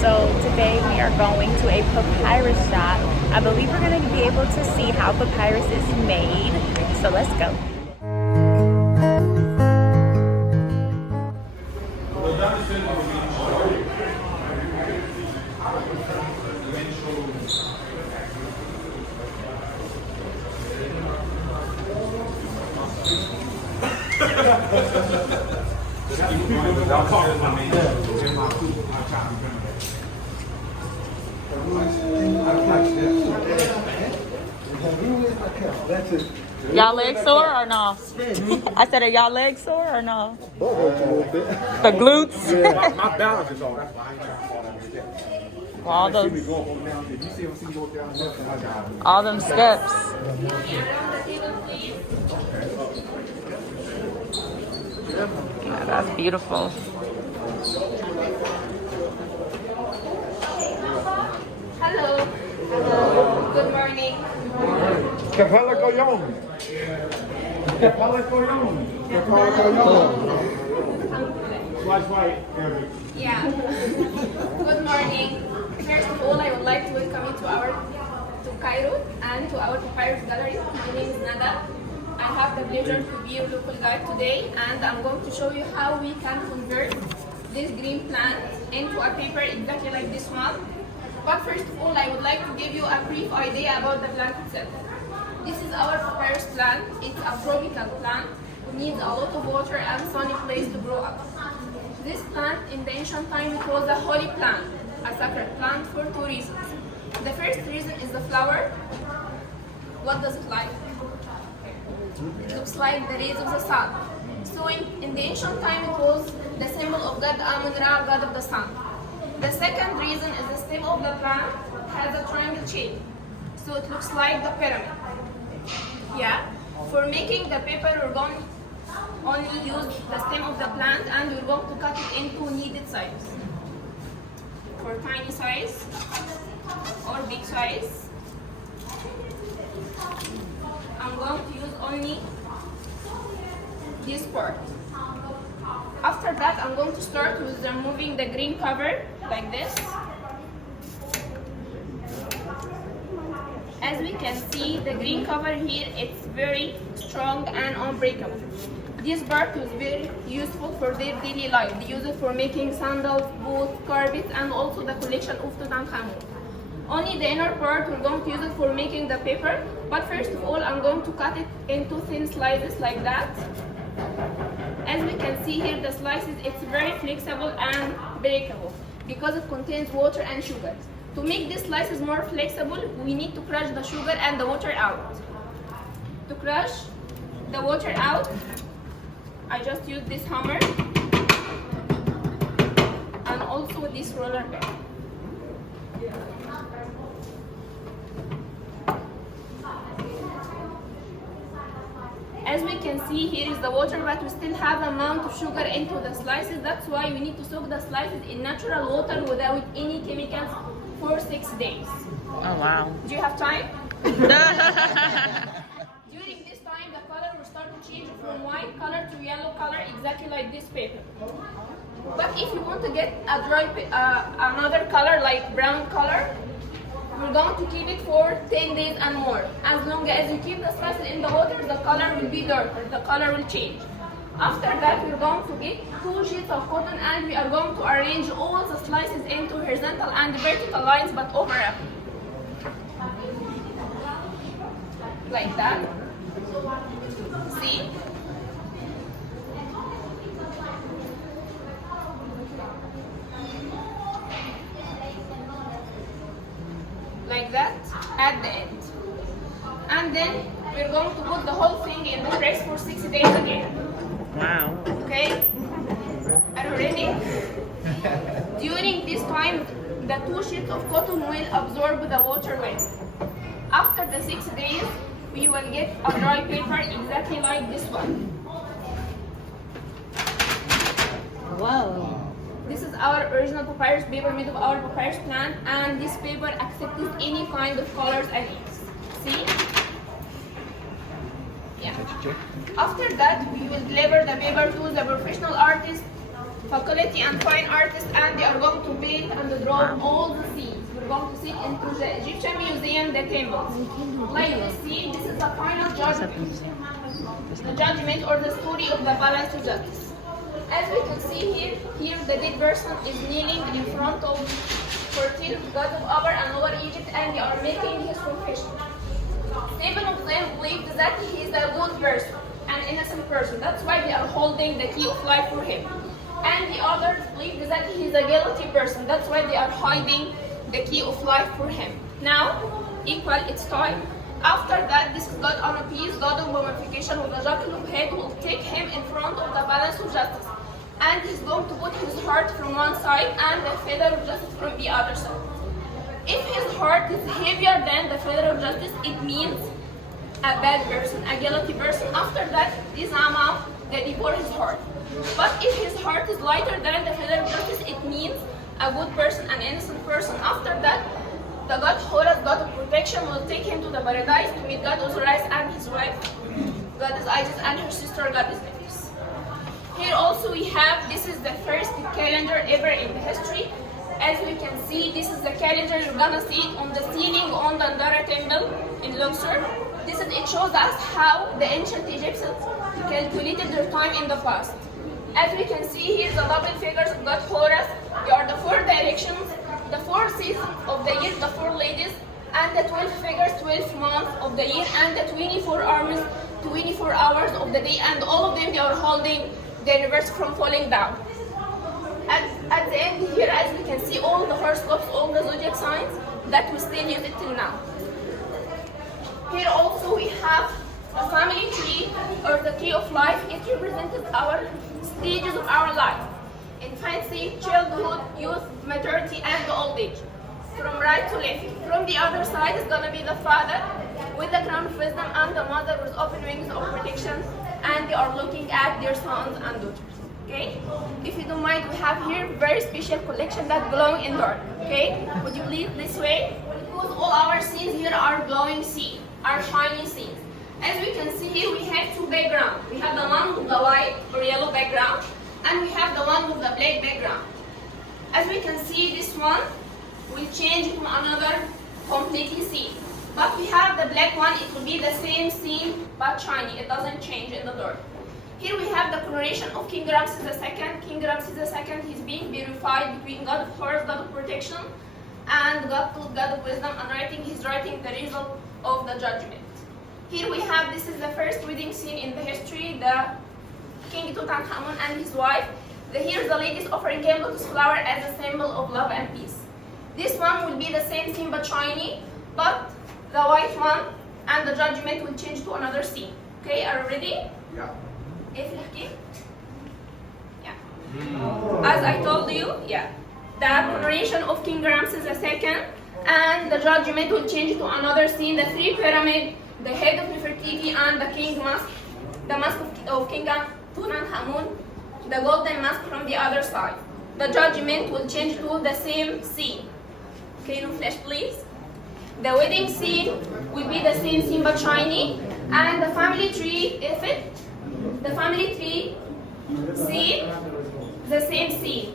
So today we are going to a papyrus shop. I believe we're going to be able to see how papyrus is made. So let's go. Y'all legs sore or no? I said, are y'all legs sore or no? The glutes? My balance is on. That's why I ain't trying to fall down the steps. All them steps. Yeah, that's beautiful. Hello. Hello. Good morning. Slice white. Yeah. Good morning. First of all, I would like to welcome you to Cairo and to our Papyrus gallery. My name is Nada. I have the pleasure to be your local guide today, and I'm going to show you how we can convert this green plant into a paper exactly like this one. But first of all, I would like to give you a brief idea about the plant itself. This is our papyrus plant. It's a tropical plant. It needs a lot of water and sunny place to grow up. This plant, in the ancient time, it was a holy plant, a sacred plant for two reasons. The first reason is the flower. What does it like? It looks like the rays of the sun. So in the ancient time, it was the symbol of God Amun-Ra, God of the sun. The second reason is the stem of the plant has a triangle shape. So it looks like the pyramid. Yeah. For making the paper, we're going to only use the stem of the plant, and we're going to cut it into needed size. For tiny size or big size, I'm going to use only this part. After that, I'm going to start with removing the green cover like this. As we can see, the green cover here, it's very strong and unbreakable. This bark is very useful for their daily life. They use it for making sandals, boots, carpets, and also the collection of Tutankhamun. Only the inner part, we're going to use it for making the paper. But first of all, I'm going to cut it into thin slices like that. As we can see here, the slices, it's very flexible and breakable because it contains water and sugar. To make these slices more flexible, we need to crush the sugar and the water out. To crush the water out, I just use this hammer and also this roller pen. As we can see, here is the water, but we still have amount of sugar into the slices. That's why we need to soak the slices in natural water without any chemicals for 6 days. Oh, wow. Do you have time? During this time, the color will start to change from white color to yellow color, exactly like this paper. But if you want to get a another color, like brown color, we're going to keep it for 10 days and more. As long as you keep the slices in the water, the color will be darker, the color will change. After that, we're going to get 2 sheets of cotton, and we are going to arrange all the slices into horizontal and vertical lines, but overlap. Like that. See? Like that at the end. And then we're going to put the whole thing in the press for 6 days again. Wow. Okay? Are you ready? During this time, the 2 sheets of cotton will absorb the water well. After the 6 days, we will get a dry paper exactly like this one. Whoa. This is our original papyrus paper made of our papyrus plant, and this paper accepts any kind of colors and inks. See? Yeah. After that, we will deliver the paper to the professional artist faculty and fine artists, and they are going to paint and draw all the scenes. We're going to see into the Egyptian Museum, the temples. Like you see, this is the final judgment. The judgment or the story of the balance of justice. As we can see here the dead person is kneeling in front of 14 gods of Upper and Lower Egypt, and they are making his confession. 7 of them believe that he is a good person, an innocent person. That's why they are holding the key of life for him. And the others believe that he is a guilty person. That's why they are hiding the key of life for him. Now, equal its time. After that, this God ANUBIS, God of mummification with a jackal of head, will take him in front of the balance of justice. And he's going to put his heart from one side and the feather of justice from the other side. If his heart is heavier than the feather of justice, it means a bad person, a guilty person. After that, this amount, they devour his heart. But if his heart is lighter than the feather of justice, it means a good person, an innocent person. After that, the god Horus, god of protection, will take him to the paradise to meet God Osiris and his wife, goddess Isis, and her sister, goddess Nefis. Here also we have, this is the first calendar ever in the history. As we can see, this is the calendar. You're gonna see it on the ceiling on the Ndara temple in Luxor. It shows us how the ancient Egyptians calculated their time in the past. As we can see here, the double figures of God Horus, they are the 4 directions, the 4 seasons of the year, the 4 ladies, and the 12 figures, 12 months of the year, and the 24 arms, 24 hours of the day, and all of them, they are holding the reverse from falling down. At the end here, as we can see, all the horoscopes, all the zodiac signs that we still use it till now. Here also we have the family tree or the tree of life. It represented our stages of our life: infancy, childhood, youth, maturity, and the old age. From right to left. From the other side is gonna be the father with the crown of wisdom, and the mother with open wings of protection, and they are looking at their sons and daughters. Okay? If you don't mind, we have here very special collection that glowing in dark. Okay? Would you please this way? Because all our scenes here are glowing scenes, are shiny scenes. As we can see here, we have 2 backgrounds. We have the one with the white or yellow background, and we have the one with the black background. As we can see, this one will change to another completely scene. But we have the black one, it will be the same scene but shiny. It doesn't change in the dark. Here we have the coronation of King Ramses II. King Ramses II is being verified between God of Horus, God of protection, and God of wisdom, and he's writing the result of the judgment. Here we have, this is the first wedding scene in the history, the King Tutankhamun and his wife. Here the ladies offering him lotus flower as a symbol of love and peace. This one will be the same scene but shiny, but the white one and the judgment will change to another scene. Okay, are you ready? Yeah. Yeah. As I told you, yeah. The coronation of King Ramses II, and the judgment will change to another scene, the 3 pyramids, the head of Nefertiti, and the king mask, the mask of King Tutankhamun, the golden mask from the other side. The judgment will change to the same scene. Okay, no flash please. The wedding scene will be the same scene but shiny, and the family tree, the family tree scene, the same scene.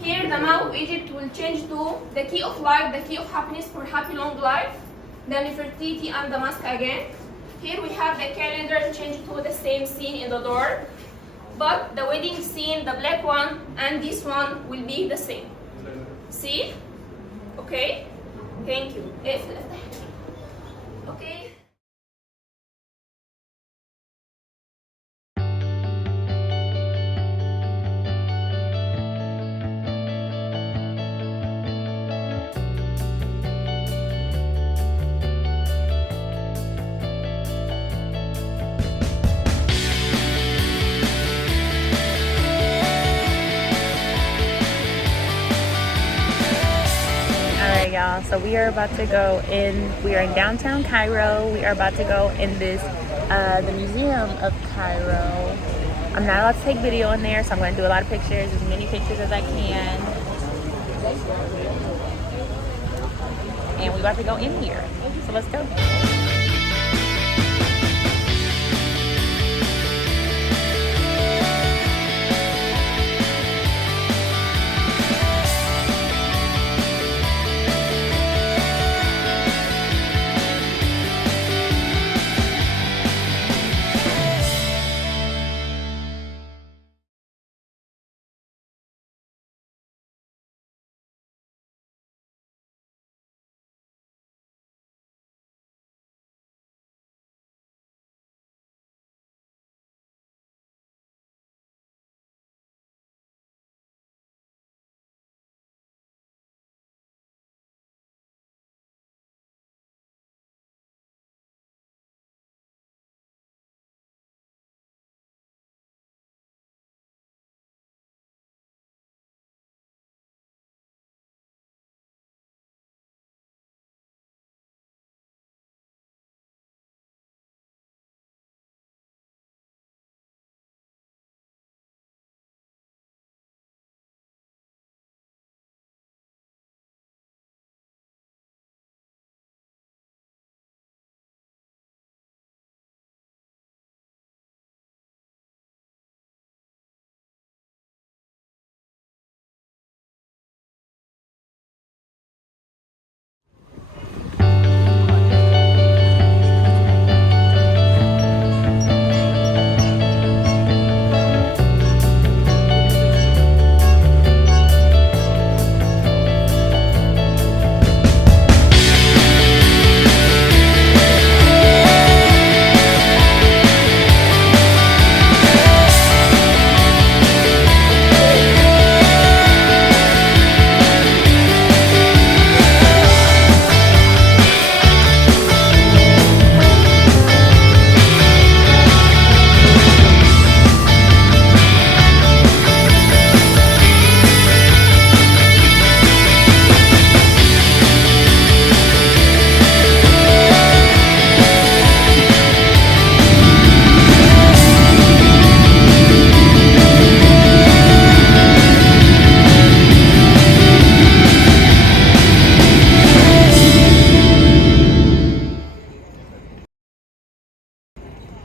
Here the map of Egypt will change to the key of life, the key of happiness for happy long life, the Nefertiti and the mask again. Here we have the calendar changed to the same scene in the door, but the wedding scene, the black one and this one will be the same. See? Okay? Thank you. Okay. Y'all, so we are about to go in, we are in downtown Cairo. We are about to go in this the Museum of Cairo. I'm not allowed to take video in there, so I'm going to do a lot of pictures, as many pictures as I can, and we're about to go in here, so let's go.